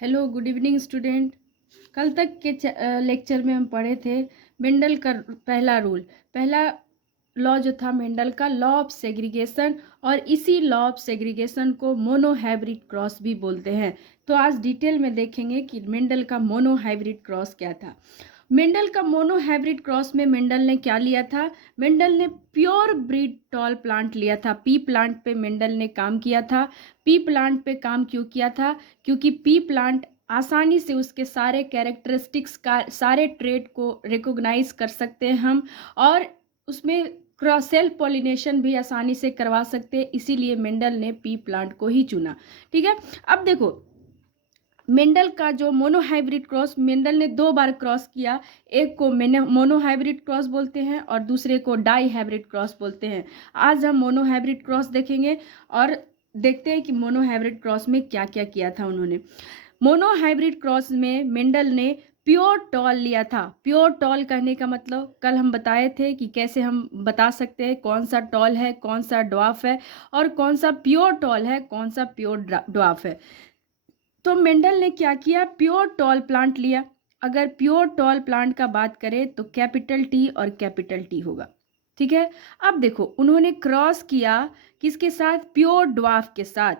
Hello good evening student. कल तक के लेक्चर में हम पढ़े थे मेंडल का पहला लॉ जो था मेंडल का लॉ ऑफ सेग्रीगेशन, और इसी लॉ ऑफ सेग्रीगेशन को मोनोहाइब्रिड क्रॉस भी बोलते हैं। तो आज डिटेल में देखेंगे कि मेंडल का मोनोहाइब्रिड क्रॉस क्या था। मेंडल का मोनोहाइब्रिड क्रॉस में मेंडल ने क्या लिया था? मेंडल ने प्योर ब्रीड टॉल प्लांट लिया था। पी प्लांट पे मेंडल ने काम किया था। पी प्लांट पे काम क्यों किया था? क्योंकि पी प्लांट आसानी से उसके सारे कैरेक्टरिस्टिक्स का सारे ट्रेट को रिकॉग्नाइज कर सकते हैं हम, और उसमें क्रॉस सेल्फ पॉलिनेशन भी आसानी से करवा सकते हैं। इसीलिए मेंडल ने पी प्लांट को ही चुना। ठीक है, अब देखो मेंडल का जो मोनोहाइब्रिड क्रॉस मेंडल ने 2 बार क्रॉस किया। एक को मोनोहाइब्रिड क्रॉस बोलते हैं और दूसरे को डाई हाइब्रिड क्रॉस बोलते हैं। आज हम मोनोहाइब्रिड क्रॉस देखेंगे और देखते हैं कि मोनोहाइब्रिड क्रॉस में क्या क्या किया था उन्होंने। मोनोहाइब्रिड क्रॉस में मेंडल ने प्योर टॉल लिया था। प्योर टॉल कहने का मतलब कल हम बताए थे कि कैसे हम बता सकते हैं कौन सा टॉल है, कौन सा ड्वार्फ है, और कौन सा प्योर टॉल है, कौन सा प्योर ड्वार्फ है। तो मेंडल ने क्या किया? प्योर टॉल प्लांट लिया। अगर प्योर टॉल प्लांट का बात करें तो कैपिटल टी और कैपिटल टी होगा। ठीक है, अब देखो उन्होंने क्रॉस किया किसके साथ? प्योर ड्वार्फ के साथ।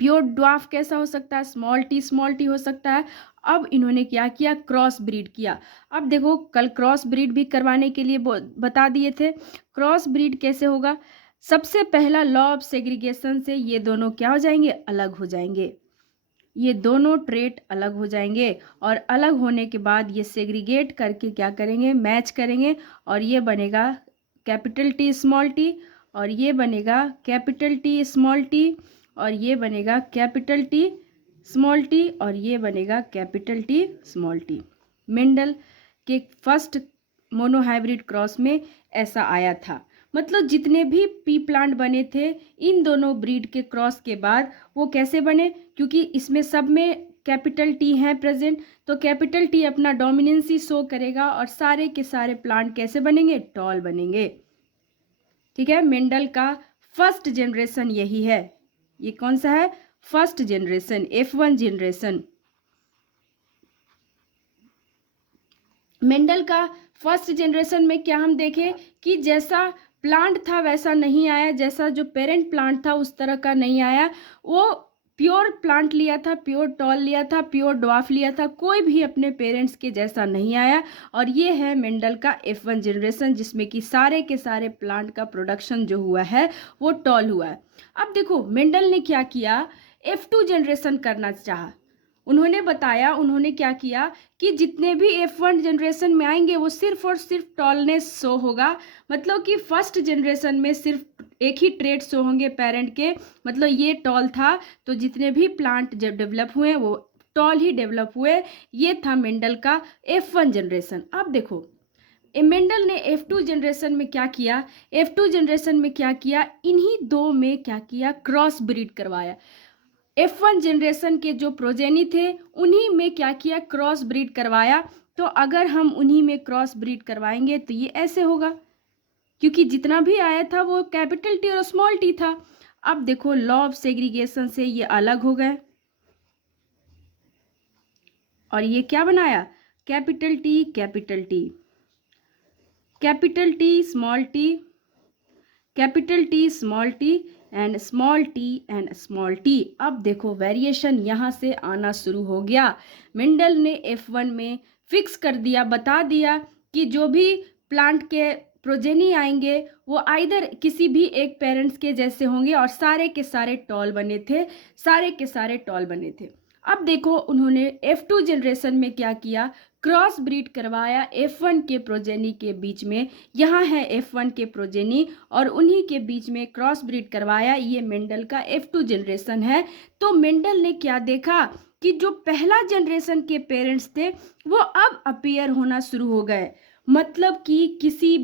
प्योर ड्वार्फ कैसा हो सकता है? स्मॉल टी हो सकता है। अब इन्होंने क्या किया? क्रॉस ब्रीड किया। अब देखो कल क्रॉस ब्रीड भी करवाने के लिए बता दिए थे। क्रॉस ब्रीड कैसे होगा? सबसे पहला लॉ ऑफ सेग्रीगेशन से ये दोनों क्या हो जाएंगे? अलग हो जाएंगे। ये दोनों ट्रेट अलग हो जाएंगे, और अलग होने के बाद ये सेग्रीगेट करके क्या करेंगे? मैच करेंगे, और ये बनेगा कैपिटल टी स्मॉल टी, और ये बनेगा कैपिटल टी स्मॉल टी, और ये बनेगा कैपिटल टी स्मॉल टी, और ये बनेगा capital T small T. Mendel के फर्स्ट मोनोहाइब्रिड क्रॉस में ऐसा आया था। मतलब जितने भी पी प्लांट बने थे इन दोनों ब्रीड के क्रॉस के बाद वो कैसे बने? क्योंकि इसमें सब में कैपिटल टी है प्रेजेंट, तो कैपिटल टी अपना डोमिनेंसी शो करेगा और सारे के सारे प्लांट कैसे बनेंगे? टॉल बनेंगे। ठीक है, मेंडल का फर्स्ट जनरेशन यही है। ये कौन सा है? First generation, F1 generation. Mendel का फर्स्ट जनरेशन में क्या हम देखें कि जैसा प्लांट था वैसा नहीं आया, जैसा जो पेरेंट प्लांट था उस तरह का नहीं आया। वो प्योर प्लांट लिया था, प्योर टॉल लिया था, प्योर ड्वार्फ लिया था, कोई भी अपने पेरेंट्स के जैसा नहीं आया। और ये है मेंडल का F1 जनरेशन, जिसमें कि सारे के सारे प्लांट का प्रोडक्शन जो हुआ है वो टॉल हुआ है। अब देखो मेंडल ने क्या किया? F2 जनरेशन करना चाहा। उन्होंने बताया, उन्होंने क्या किया कि जितने भी F1 जनरेशन में आएंगे वो सिर्फ और सिर्फ टॉलनेस शो होगा। मतलब कि फर्स्ट जनरेशन में सिर्फ एक ही ट्रेट शो होंगे पेरेंट के, मतलब ये टॉल था, तो जितने भी प्लांट जब डेवलप हुए वो टॉल ही डेवलप हुए। ये था मेंडल का F1 जनरेशन। अब देखो मेंडल ने F2 जनरेशन में क्या किया? F2 जनरेशन में क्या किया? इन्हीं दो में क्या किया? क्रॉस ब्रीड करवाया। F1 जनरेशन के जो प्रोजेनी थे उन्हीं में क्या किया? क्रॉस ब्रीड करवाया। तो अगर हम उन्हीं में क्रॉस ब्रीड करवाएंगे तो ये ऐसे होगा, क्योंकि जितना भी आया था वो कैपिटल टी और स्मॉल टी था। अब देखो लॉ ऑफ सेग्रीगेशन से ये अलग हो गए, और ये क्या बनाया? Capital T capital T, capital T small T, capital T small T, and small T and small T. अब देखो वेरिएशन यहाँ से आना शुरू हो गया। मेंडल ने F1 में फिक्स कर दिया, बता दिया कि जो भी प्लांट के प्रोजेनी आएंगे वो आइदर किसी भी एक पेरेंट्स के जैसे होंगे, और सारे के सारे टॉल बने थे, सारे के सारे टॉल बने थे। अब देखो उन्होंने F2 जनरेशन में क्या किया? क्रॉस ब्रीड करवाया F1 के प्रोजेनी के बीच में। यहाँ है F1 के प्रोजेनी और उन्हीं के बीच में क्रॉस ब्रीड करवाया। ये मेंडल का F2 जनरेशन है। तो मेंडल ने क्या देखा कि जो पहला जनरेशन के पेरेंट्स थे वो अब अपीयर होना शुरू हो गए। मतलब कि किसी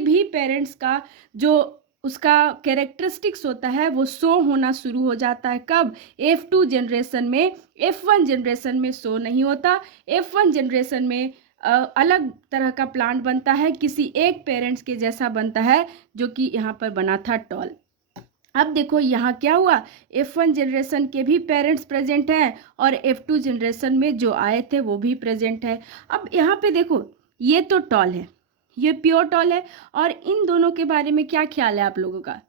भी पेरेंट्स का जो उसका कैरेक्टरिस्टिक्स होता है वो शो होना शुरू हो जाता है। कब? F2 जनरेशन में। F1 जनरेशन में शो नहीं होता। F1 जनरेशन में अलग तरह का प्लांट बनता है, किसी एक पेरेंट्स के जैसा बनता है, जो कि यहाँ पर बना था टॉल। अब देखो यहाँ क्या हुआ, F1 जनरेशन के भी पेरेंट्स प्रेजेंट हैं और F2 जनरेशन में जो आए थे वो भी प्रेजेंट है। अब यहाँ पे देखो, ये तो टॉल है, ये प्योर टॉल है, और इन दोनों के बारे में क्या ख्याल है आप लोगों का?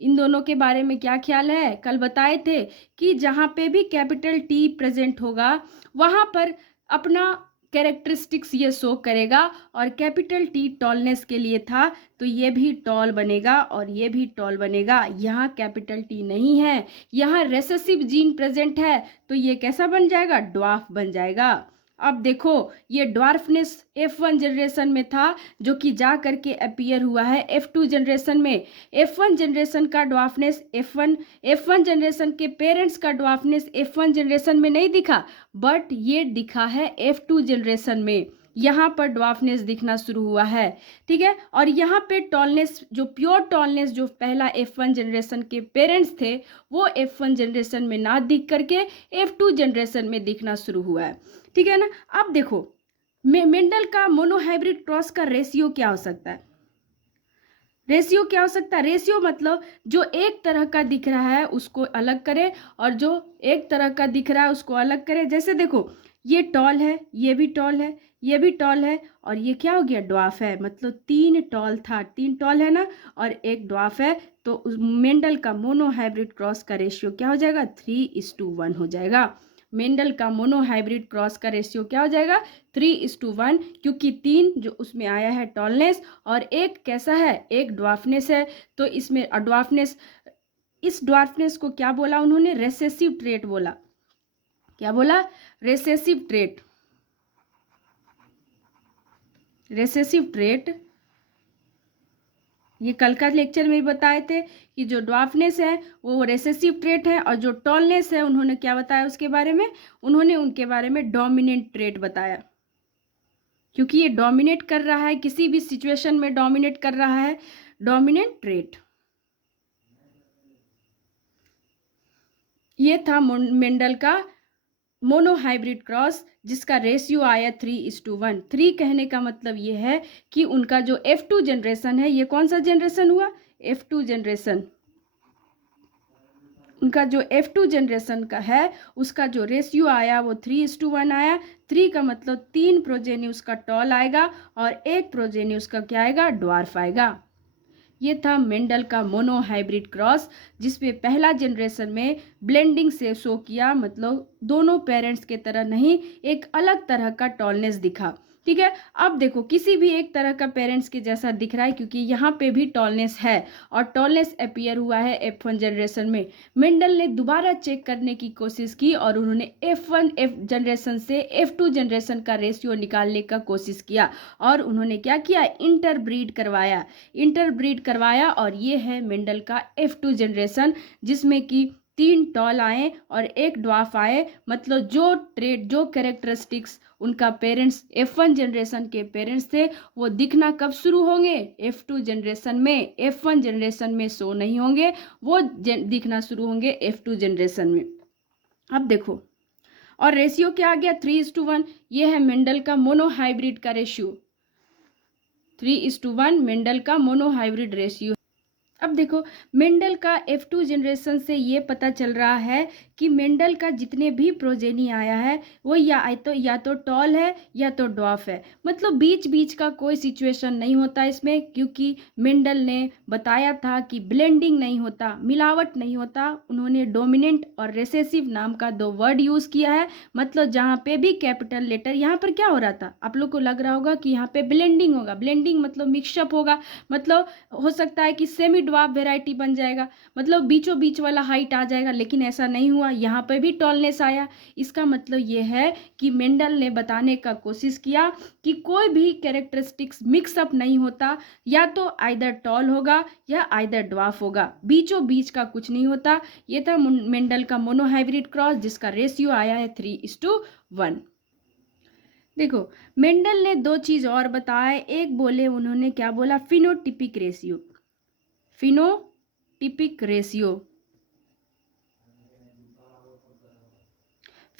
इन दोनों के बारे में क्या ख्याल है? कल बताए थे कि जहाँ पे भी कैपिटल टी प्रेजेंट होगा वहाँ पर अपना कैरेक्टरिस्टिक्स ये शो करेगा, और कैपिटल टी टॉलनेस के लिए था तो ये भी टॉल बनेगा और ये भी टॉल बनेगा। यहाँ कैपिटल टी नहीं है, यहाँ रेसेसिव जीन प्रेजेंट है, तो ये कैसा बन जाएगा? ड्वार्फ बन जाएगा। अब देखो, ये ड्वार्फनेस F1 जनरेशन में था जो कि जा करके अपीयर हुआ है F2 जनरेशन में। F1 जनरेशन का ड्वार्फनेस F1 जनरेशन के पेरेंट्स का ड्वार्फनेस F1 जनरेशन में नहीं दिखा, बट ये दिखा है F2 जनरेशन में। यहाँ पर ड्वार्फनेस दिखना शुरू हुआ है, ठीक है। और यहाँ पे टॉलनेस, जो प्योर टॉलनेस जो पहला F1 जनरेशन के पेरेंट्स थे वो F1 जनरेशन में ना दिख करके F2 जनरेशन में दिखना शुरू हुआ है, ठीक है ना। अब देखो, मेंडल का मोनोहाइब्रिड क्रॉस का रेशियो क्या हो सकता है? रेशियो क्या हो सकता है? रेशियो मतलब जो एक तरह का दिख रहा है उसको अलग करें और जो एक तरह का दिख रहा है उसको अलग करें। जैसे देखो, ये टॉल है, ये भी टॉल है, ये भी टॉल है, और ये क्या हो गया? ड्वार्फ है। मतलब 3 टॉल था, 3 टॉल है ना, और एक ड्वार्फ है, तो मेंडल का मोनोहाइब्रिड क्रॉस का रेशियो क्या हो जाएगा? 3:1 हो जाएगा। मेंडल का मोनोहाइब्रिड क्रॉस का रेशियो क्या हो जाएगा? 3:1, क्योंकि 3 जो उसमें आया है टॉलनेस और एक कैसा है? एक ड्वार्फनेस है। तो इसमें ड्वार्फनेस, इस ड्वार्फनेस को क्या बोला उन्होंने? रेसेसिव ट्रेट बोला। क्या बोला? Recessive trait. रेसेसिव ट्रेट, ये कल का लेक्चर में भी बताए थे कि जो ड्वार्फनेस है वो रेसेसिव ट्रेट है, और जो टॉलनेस है उन्होंने क्या बताया उसके बारे में? उन्होंने उनके बारे में डोमिनेंट ट्रेट बताया, क्योंकि ये डोमिनेट कर रहा है, किसी भी सिचुएशन में डोमिनेट कर रहा है, डोमिनेंट ट्रेट। ये था मेंडल का मोनोहाइब्रिड क्रॉस जिसका रेशियो आया 3:1। 3 कहने का मतलब ये है कि उनका जो F2 जनरेशन है, ये कौन सा जनरेशन हुआ? F2 generation. उनका जो F2 जनरेशन का है उसका जो रेशियो आया वो 3:1 आया। 3 का मतलब 3 प्रोजेनी उसका टॉल आएगा और 1 प्रोजेनी उसका क्या आएगा? ड्वार्फ आएगा। ये था मेंडल का मोनोहाइब्रिड क्रॉस, जिसमें पहला जनरेशन में ब्लेंडिंग से शो किया, मतलब दोनों पेरेंट्स के तरह नहीं, एक अलग तरह का टॉलनेस दिखा, ठीक है। अब देखो, किसी भी एक तरह का पेरेंट्स के जैसा दिख रहा है, क्योंकि यहाँ पे भी टॉलनेस है और टॉलनेस अपीयर हुआ है F1 जनरेशन में। मेंडल ने दोबारा चेक करने की कोशिश की और उन्होंने F1 जनरेशन से F2 जनरेशन का रेशियो निकालने का कोशिश किया, और उन्होंने क्या किया? इंटरब्रीड करवाया, और ये है मेंडल का F2 जनरेशन, जिसमें कि 3 टॉल आए और 1 ड्वार्फ आए। मतलब जो ट्रेड, जो कैरेक्टरिस्टिक्स उनका पेरेंट्स F1 जनरेशन के पेरेंट्स थे वो दिखना कब शुरू होंगे? F2 जनरेशन में। F1 जनरेशन में शो नहीं होंगे, वो दिखना शुरू होंगे F2 जनरेशन में। अब देखो, और रेशियो क्या आ गया? 3:1। ये है मेंडल का मोनोहाइब्रिड का रेशियो। 3:1 मेंडल का मोनोहाइब्रिड रेशियो। अब देखो, मेंडल का F2 जनरेशन से ये पता चल रहा है कि मेंडल का जितने भी प्रोजेनी आया है वो या तो टॉल है या तो ड्वार्फ है। मतलब बीच बीच का कोई सिचुएशन नहीं होता इसमें, क्योंकि मेंडल ने बताया था कि ब्लेंडिंग नहीं होता, मिलावट नहीं होता। उन्होंने डोमिनेंट और रेसेसिव नाम का 2 वर्ड यूज़ किया है। मतलब जहाँ पे भी कैपिटल लेटर, यहाँ पर क्या हो रहा था? आप लोग को लग रहा होगा कि यहाँ पे ब्लेंडिंग होगा। ब्लेंडिंग मतलब मिक्सअप होगा, मतलब हो सकता है कि सेमी ड्वार्फ वेराइटी बन जाएगा, मतलब बीचों बीच वाला हाइट आ जाएगा, लेकिन ऐसा नहीं हुआ। यहाँ पे भी टॉलनेस आया। इसका मतलब ये है कि मेंडल ने बताने का कोशिश किया कि कोई भी कैरेक्टरिस्टिक्स मिक्सअप नहीं होता, या तो आइदर टॉल होगा या आइदर ड्वार्फ होगा, बीचों बीच का कुछ नहीं होता। ये था मेंडल का मोनोहाइब्रिड क्रॉस जिसका रेशियो आया है 3:1। देखो, मेंडल ने 2 चीज और बताए। एक बोले उन्होंने, क्या बोला? Phenotypic ratio. Phenotypic ratio,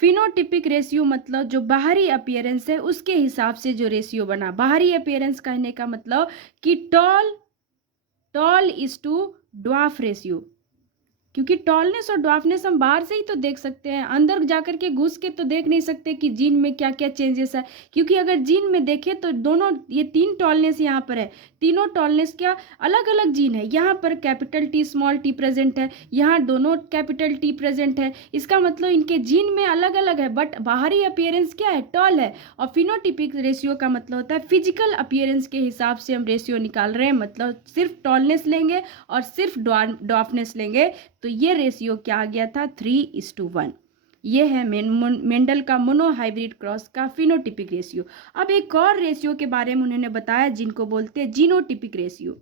phenotypic ratio मतलब जो बाहरी अपीयरेंस है उसके हिसाब से जो रेशियो बना। बाहरी अपीयरेंस कहने का मतलब कि tall is to dwarf ratio, क्योंकि टॉलनेस और ड्वार्फनेस हम बाहर से ही तो देख सकते हैं, अंदर जाकर के घुस के तो देख नहीं सकते कि जीन में क्या क्या चेंजेस है। क्योंकि अगर जीन में देखें तो दोनों ये 3 टॉलनेस यहाँ पर है, तीनों टॉलनेस क्या अलग अलग जीन है। यहाँ पर capital T small T present है, यहाँ दोनों कैपिटल टी प्रेजेंट है। इसका मतलब इनके जीन में अलग अलग है, बट बाहरी अपीयरेंस क्या है, टॉल है। और फिनोटिपिक रेशियो का मतलब होता है फिजिकल अपीयरेंस के हिसाब से हम रेशियो निकाल रहे हैं, मतलब सिर्फ टॉलनेस लेंगे और सिर्फ ड्वार्फनेस लेंगे, तो ये रेशियो क्या आ गया था, 3:1। ये है मेंडल का मोनोहाइब्रिड क्रॉस का फिनोटिपिक रेशियो। अब एक और रेशियो के बारे में उन्होंने बताया जिनको बोलते हैं genotypic ratio.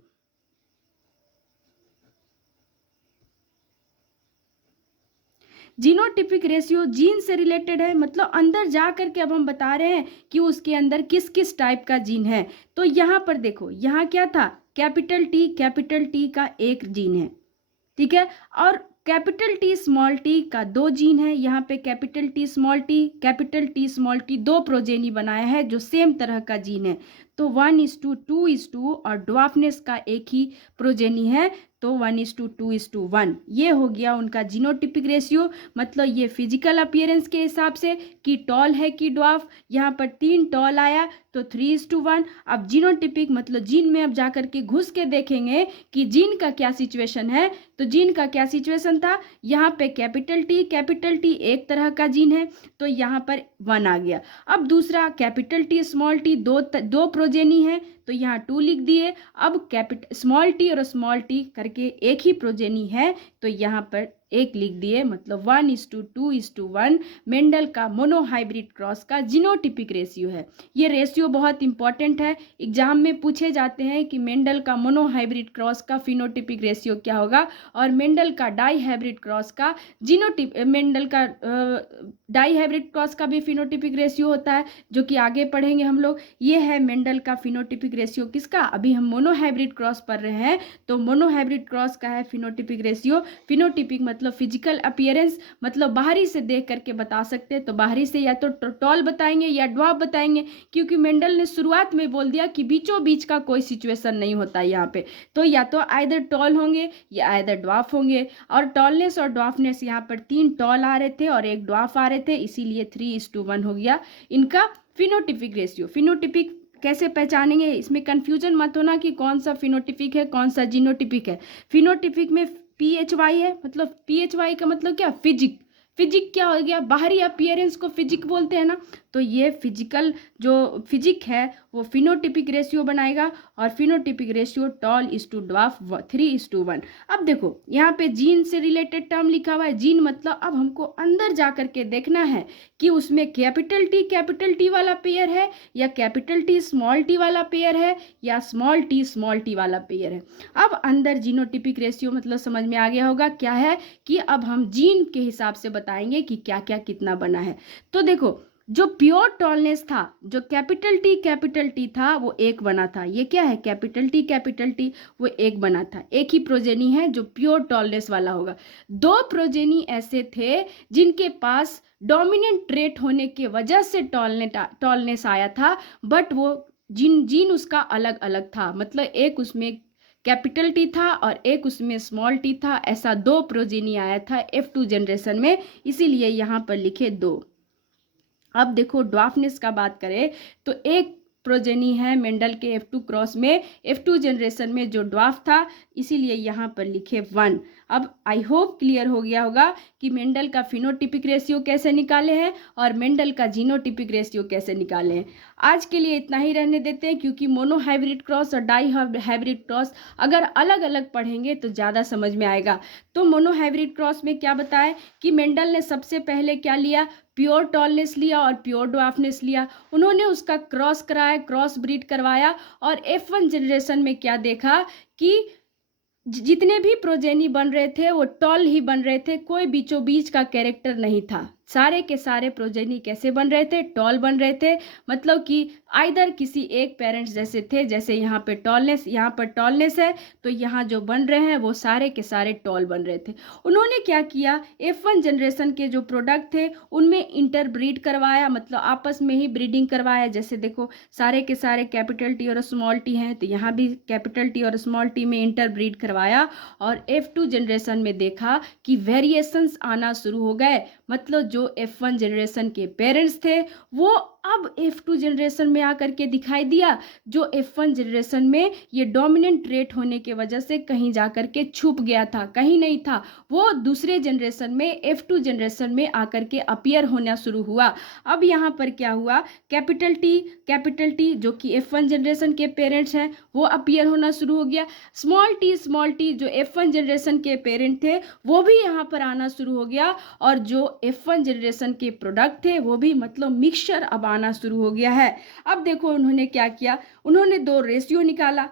Genotypic ratio gene से रिलेटेड है, मतलब अंदर जा करके अब हम बता रहे हैं कि उसके अंदर किस किस टाइप का जीन है। तो यहाँ पर देखो, यहाँ क्या था, कैपिटल टी का एक जीन है, ठीक है, और कैपिटल टी का 2 जीन है। यहाँ पे capital T small T 2 progeny बनाया है जो सेम तरह का जीन है, तो 1:2:2 और ड्वार्फनेस का एक ही प्रोजेनी है, तो 1:2:1। ये हो गया उनका जीनोटिपिक रेशियो। मतलब ये फिजिकल अपीयरेंस के हिसाब से कि टॉल है कि ड्वार्फ, यहाँ पर 3 टॉल आया तो 3:1। अब जीनोटिपिक मतलब जीन में अब जाकर के घुस के देखेंगे कि जीन का क्या सिचुएशन है। तो जीन का क्या सिचुएशन था, यहाँ पे कैपिटल टी एक तरह का जीन है, तो यहाँ पर 1 आ गया। अब दूसरा कैपिटल टी स्मॉल टी दो प्रोजेनी है, तो यहाँ 2 लिख दिए। अब स्मॉल टी और स्मॉल टी करके एक ही प्रोजेनी है, तो यहाँ पर 1 लिख दिए, मतलब 1:2:1 मेंडल का मोनोहाइब्रिड क्रॉस का जीनोटिपिक रेशियो है। ये रेशियो बहुत इंपॉर्टेंट है, एग्जाम में पूछे जाते हैं कि मेंडल का मोनोहाइब्रिड क्रॉस का फिनोटिपिक रेशियो क्या होगा, और मेंडल का डाईहाइब्रिड क्रॉस का मेंडल का डाईहाइब्रिड क्रॉस का भी फिनोटिपिक रेशियो होता है, जो कि आगे पढ़ेंगे हम लोग। ये है मेंडल का फिनोटिपिक रेशियो किसका, अभी हम मोनोहाइब्रिड क्रॉस पढ़ रहे हैं, तो मोनोहाइब्रिड क्रॉस का है फिनोटिपिक रेशियो। फिनोटिपिक मतलब फिजिकल अपीयरेंस, मतलब बाहरी से देख करके बता सकते हैं, तो बाहरी से या तो टॉल बताएंगे या ड्वार्फ बताएंगे, क्योंकि मेंडल ने शुरुआत में बोल दिया कि बीचों बीच का कोई सिचुएशन नहीं होता यहाँ पे, तो या तो आइदर टॉल होंगे या आइदर ड्वार्फ होंगे। और टॉलनेस और ड्वार्फनेस यहाँ पर 3 टॉल आ रहे थे और 1 ड्वार्फ आ रहे थे, इसीलिए 3:1 हो गया इनका फिनोटिपिक रेशियो। फिनोटिपिक कैसे पहचानेंगे, इसमें कंफ्यूजन मत होना कि कौन सा फिनोटिपिक है कौन सा जीनोटिपिक है। फिनोटिपिक में PHY है, मतलब PHY का मतलब क्या, फिजिक क्या हो गया, बाहरी अपीयरेंस को फिजिक बोलते हैं ना, तो ये फिजिकल जो फिजिक है वो फिनोटिपिक रेशियो बनाएगा, और phenotypic ratio tall is to dwarf 3:1। अब देखो यहाँ पे जीन से रिलेटेड टर्म लिखा हुआ है, जीन मतलब अब हमको अंदर जा करके देखना है कि उसमें कैपिटल टी वाला पेयर है या कैपिटल टी स्मॉल टी वाला पेयर है या स्मॉल टी वाला पेयर है। अब अंदर जीनोटिपिक रेशियो मतलब समझ में आ गया होगा क्या है, कि अब हम जीन के हिसाब से बताएंगे कि क्या क्या कितना बना है। तो देखो जो प्योर टॉलनेस था, जो कैपिटल टी था वो 1 बना था। ये क्या है, कैपिटल टी वो 1 बना था, एक ही प्रोजेनी है जो प्योर टॉलनेस वाला होगा। 2 प्रोजेनी ऐसे थे जिनके पास डोमिनेंट ट्रेट होने की वजह से टॉलनेस आया था, बट वो जीन उसका अलग अलग था, मतलब एक उसमें कैपिटल टी था और एक उसमें स्मॉल टी था, ऐसा 2 प्रोजेनी आया था F2 जनरेशन में, इसीलिए यहाँ पर लिखे 2। अब देखो ड्वार्फनेस का बात करें तो एक प्रोजेनी है मेंडल के F2 क्रॉस में, F2 जनरेशन में जो ड्वार्फ था, इसीलिए यहाँ पर लिखे 1। अब आई होप क्लियर हो गया होगा कि मेंडल का फिनोटिपिक रेशियो कैसे निकाले हैं और मेंडल का जीनोटिपिक रेशियो कैसे निकाले हैं। आज के लिए इतना ही रहने देते हैं, क्योंकि मोनोहाइब्रिड क्रॉस और डाईहाइब्रिड क्रॉस अगर अलग अलग पढ़ेंगे तो ज़्यादा समझ में आएगा। तो मोनोहाइब्रिड क्रॉस में क्या बताएं कि मेंडल ने सबसे पहले क्या लिया, प्योर टॉलनेस लिया और प्योर ड्वार्फनेस लिया, उन्होंने उसका क्रॉस कराया, क्रॉस ब्रीड करवाया, और F1 जनरेशन में क्या देखा कि जितने भी प्रोजेनी बन रहे थे वो टॉल ही बन रहे थे, कोई बीचों बीच का कैरेक्टर नहीं था, सारे के सारे प्रोजेनी कैसे बन रहे थे, टॉल बन रहे थे। मतलब कि आइदर किसी एक पेरेंट्स जैसे थे, जैसे यहाँ पे टॉलनेस, यहाँ पर टॉलनेस है, तो यहाँ जो बन रहे हैं वो सारे के सारे टॉल बन रहे थे। उन्होंने क्या किया, F1 जनरेशन के जो प्रोडक्ट थे उनमें इंटरब्रीड करवाया, मतलब आपस में ही ब्रीडिंग करवाया। जैसे देखो सारे के सारे कैपिटल टी और स्मॉल टी हैं, तो यहाँ भी कैपिटल टी और स्मॉल टी में इंटरब्रीड करवाया और F2 जनरेशन में देखा कि वेरिएशंस आना शुरू हो गए। मतलब जो F1 जनरेशन के पेरेंट्स थे वो अब F2 जनरेशन में आकर के दिखाई दिया। जो F1 जनरेशन में ये डोमिनेंट ट्रेट होने के वजह से कहीं जाकर के छुप गया था, कहीं नहीं था, वो दूसरे जनरेशन में F2 जनरेशन में आकर के अपीयर होना शुरू हुआ। अब यहाँ पर क्या हुआ, कैपिटल टी जो कि F1 जनरेशन के पेरेंट्स हैं वो अपीयर होना शुरू हो गया। स्मॉल टी जो F1 जनरेशन के पेरेंट थे वो भी यहाँ पर आना शुरू हो गया। और जो F1 जनरेशन के प्रोडक्ट थे वो भी मतलब मिक्सचर अब आना शुरू हो गया है। अब देखो उन्होंने क्या किया, उन्होंने दो रेशियो निकाला।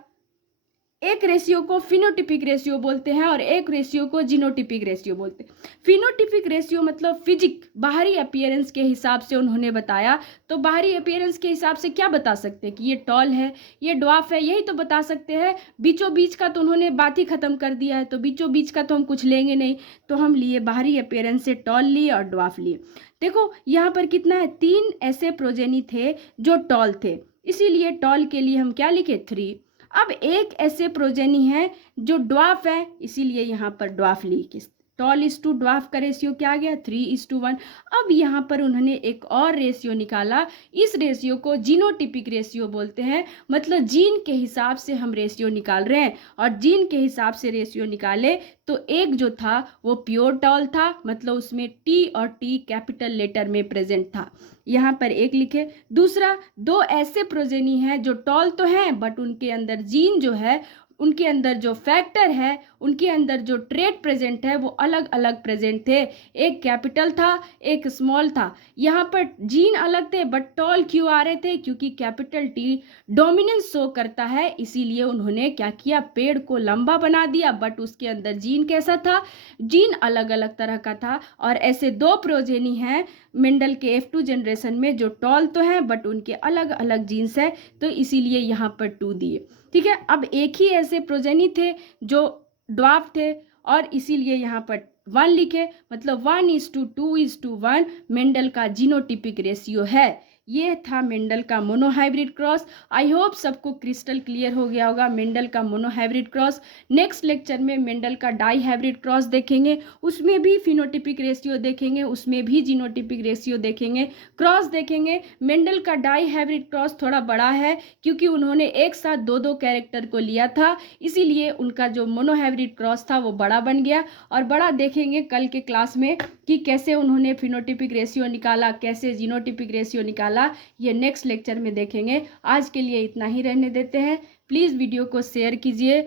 एक रेशियो को फिनोटिपिक रेशियो बोलते हैं और एक रेशियो को जीनोटिपिक रेशियो बोलते हैं। फिनोटिपिक रेशियो मतलब फिजिक, बाहरी अपीयरेंस के हिसाब से उन्होंने बताया। तो बाहरी अपीयरेंस के हिसाब से क्या बता सकते हैं कि ये टॉल है, ये ड्वार्फ है, यही तो बता सकते हैं। बीचों बीच का तो उन्होंने बात ही खत्म कर दिया है, तो बीचों बीच का तो हम कुछ लेंगे नहीं। तो हम लिए बाहरी अपीयरेंस से टॉल लिए और ड्वार्फ लिए। देखो यहाँ पर कितना है, 3 ऐसे प्रोजेनी थे जो टॉल थे, इसीलिए टॉल के लिए हम क्या लिखे, 3। अब एक ऐसे प्रोजेनी है जो ड्वार्फ है, इसीलिए यहाँ पर ड्वार्फ लिखी। टॉल इज टू ड्वार्फ का रेशियो क्या आ गया, 3:1। अब यहाँ पर उन्होंने एक और रेशियो निकाला। इस रेशियो को जीनोटिपिक रेशियो बोलते हैं। मतलब जीन के हिसाब से हम रेशियो निकाल रहे हैं, और जीन के हिसाब से रेशियो निकाले तो एक जो था वो प्योर टॉल था, मतलब उसमें टी और टी कैपिटल लेटर में प्रेजेंट था, यहाँ पर एक लिखे। दूसरा, 2 ऐसे प्रोजेनी हैं जो टॉल तो हैं बट उनके अंदर जीन जो है, उनके अंदर जो फैक्टर है, उनके अंदर जो ट्रेट प्रेजेंट है वो अलग अलग प्रेजेंट थे। एक कैपिटल था, एक स्मॉल था। यहाँ पर जीन अलग थे बट टॉल क्यों आ रहे थे, क्योंकि कैपिटल टी डोमिनेंस शो करता है, इसीलिए उन्होंने क्या किया, पेड़ को लंबा बना दिया। बट उसके अंदर जीन कैसा था, जीन अलग अलग तरह का था। और ऐसे 2 प्रोजेनी हैं मेंडल के F2 जनरेशन में जो टॉल तो हैं बट उनके अलग अलग जीन्स है, तो इसीलिए यहाँ पर 2 दिए। ठीक है, अब एक ही ऐसे प्रोजेनी थे जो ड्वार्फ थे और इसीलिए यहाँ पर 1 लिखे। मतलब 1:2:1 मेंडल का जीनोटिपिक रेशियो है। ये था मेंडल का मोनोहाइब्रिड क्रॉस। आई होप सबको क्रिस्टल क्लियर हो गया होगा मेंडल का मोनोहाइब्रिड क्रॉस। नेक्स्ट लेक्चर में मेंडल का डाई हाइब्रिड क्रॉस देखेंगे, उसमें भी फिनोटिपिक रेशियो देखेंगे, उसमें भी जीनोटिपिक रेशियो देखेंगे, क्रॉस देखेंगे। मेंडल का डाई हाइब्रिड क्रॉस थोड़ा बड़ा है क्योंकि उन्होंने एक साथ 2-2 कैरेक्टर को लिया था, इसीलिए उनका जो मोनोहाइब्रिड क्रॉस था वो बड़ा बन गया। और बड़ा देखेंगे कल के क्लास में कि कैसे उन्होंने फिनोटिपिक रेशियो निकाला, कैसे जीनोटिपिक रेशियो निकाला, ये नेक्स्ट लेक्चर में देखेंगे। आज के लिए इतना ही रहने देते हैं। प्लीज़ वीडियो को शेयर कीजिए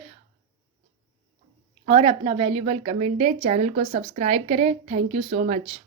और अपना वैल्यूबल कमेंट दें, चैनल को सब्सक्राइब करें। Thank you so much.